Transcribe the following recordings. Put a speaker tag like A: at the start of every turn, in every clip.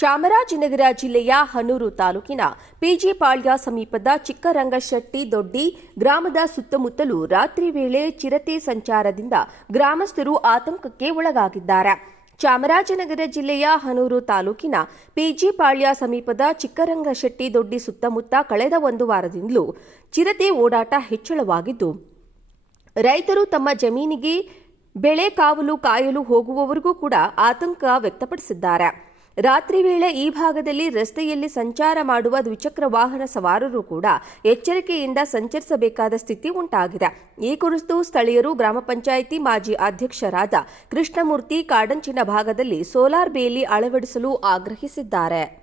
A: ಚಾಮರಾಜನಗರ ಜಿಲ್ಲೆಯ ಹನೂರು ತಾಲೂಕಿನ ಪಿಜಿಪಾಳ್ಯ ಸಮೀಪದ ಚಿಕ್ಕರಂಗಶೆಟ್ಟಿ ದೊಡ್ಡಿ ಗ್ರಾಮದ ಸುತ್ತಮುತ್ತಲು ರಾತ್ರಿ ವೇಳೆ ಚಿರತೆ ಸಂಚಾರದಿಂದ ಗ್ರಾಮಸ್ಥರು ಆತಂಕಕ್ಕೆ ಒಳಗಾಗಿದ್ದಾರೆ. ಚಾಮರಾಜನಗರ ಜಿಲ್ಲೆಯ ಹನೂರು ತಾಲೂಕಿನ ಪಿಜಿಪಾಳ್ಯ ಸಮೀಪದ ಚಿಕ್ಕರಂಗಶೆಟ್ಟಿ ದೊಡ್ಡಿ ಸುತ್ತಮುತ್ತ ಕಳೆದ ಒಂದು ವಾರದಿಂದಲೂ ಚಿರತೆ ಓಡಾಟ ಹೆಚ್ಚಳವಾಗಿದ್ದು, ರೈತರು ತಮ್ಮ ಜಮೀನಿಗೆ ಬೆಳೆ ಕಾವಲು ಕಾಯಲು ಹೋಗುವವರಿಗೂ ಕೂಡ ಆತಂಕ ವ್ಯಕ್ತಪಡಿಸಿದ್ದಾರೆ. ರಾತ್ರಿ ವೇಳೆ ಈ ಭಾಗದಲ್ಲಿ ರಸ್ತೆಯಲ್ಲಿ ಸಂಚಾರ ಮಾಡುವ ದ್ವಿಚಕ್ರ ವಾಹನ ಸವಾರರು ಕೂಡ ಎಚ್ಚರಿಕೆಯಿಂದ ಸಂಚರಿಸಬೇಕಾದ ಸ್ಥಿತಿ ಉಂಟಾಗಿದೆ. ಈ ಕುರಿತು ಸ್ಥಳೀಯರು ಗ್ರಾಮ ಪಂಚಾಯಿತಿ ಮಾಜಿ ಅಧ್ಯಕ್ಷರಾದ ಕೃಷ್ಣಮೂರ್ತಿ ಕಾಡಂಚಿನ ಭಾಗದಲ್ಲಿ ಸೋಲಾರ್ ಬೇಲಿ ಅಳವಡಿಸಲು ಆಗ್ರಹಿಸಿದ್ದಾರೆ.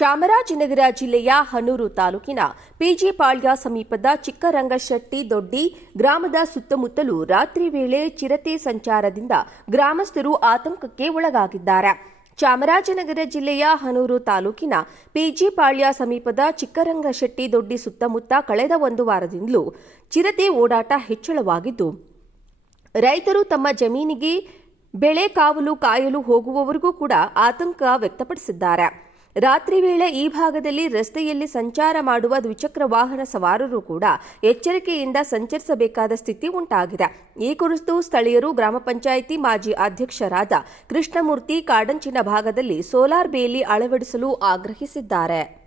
A: ಚಾಮರಾಜನಗರ ಜಿಲ್ಲೆಯ ಹನೂರು ತಾಲೂಕಿನ ಪಿಜಿಪಾಳ್ಯ ಸಮೀಪದ ಚಿಕ್ಕರಂಗಶೆಟ್ಟಿ ದೊಡ್ಡಿ ಗ್ರಾಮದ ಸುತ್ತಮುತ್ತಲು ರಾತ್ರಿ ವೇಳೆ ಚಿರತೆ ಸಂಚಾರದಿಂದ ಗ್ರಾಮಸ್ಥರು ಆತಂಕಕ್ಕೆ ಒಳಗಾಗಿದ್ದಾರೆ. ಚಾಮರಾಜನಗರ ಜಿಲ್ಲೆಯ ಹನೂರು ತಾಲೂಕಿನ ಪಿಜಿಪಾಳ್ಯ ಸಮೀಪದ ಚಿಕ್ಕರಂಗಶೆಟ್ಟಿ ದೊಡ್ಡಿ ಸುತ್ತಮುತ್ತ ಕಳೆದ ಒಂದು ವಾರದಿಂದಲೂ ಚಿರತೆ ಓಡಾಟ ಹೆಚ್ಚಳವಾಗಿದ್ದು, ರೈತರು ತಮ್ಮ ಜಮೀನಿಗೆ ಬೆಳೆ ಕಾವಲು ಕಾಯಲು ಹೋಗುವವರಿಗೂ ಕೂಡ ಆತಂಕ ವ್ಯಕ್ತಪಡಿಸಿದ್ದಾರೆ. ರಾತ್ರಿ ವೇಳೆ ಈ ಭಾಗದಲ್ಲಿ ರಸ್ತೆಯಲ್ಲಿ ಸಂಚಾರ ಮಾಡುವ ದ್ವಿಚಕ್ರ ವಾಹನ ಸವಾರರು ಕೂಡ ಎಚ್ಚರಿಕೆಯಿಂದ ಸಂಚರಿಸಬೇಕಾದ ಸ್ಥಿತಿ ಉಂಟಾಗಿದೆ. ಈ ಕುರಿತು ಸ್ಥಳೀಯರು ಗ್ರಾಮ ಪಂಚಾಯಿತಿ ಮಾಜಿ ಅಧ್ಯಕ್ಷರಾದ ಕೃಷ್ಣಮೂರ್ತಿ ಕಾಡಂಚಿನ ಭಾಗದಲ್ಲಿ ಸೋಲಾರ್ ಬೇಲಿ ಅಳವಡಿಸಲು ಆಗ್ರಹಿಸಿದ್ದಾರೆ.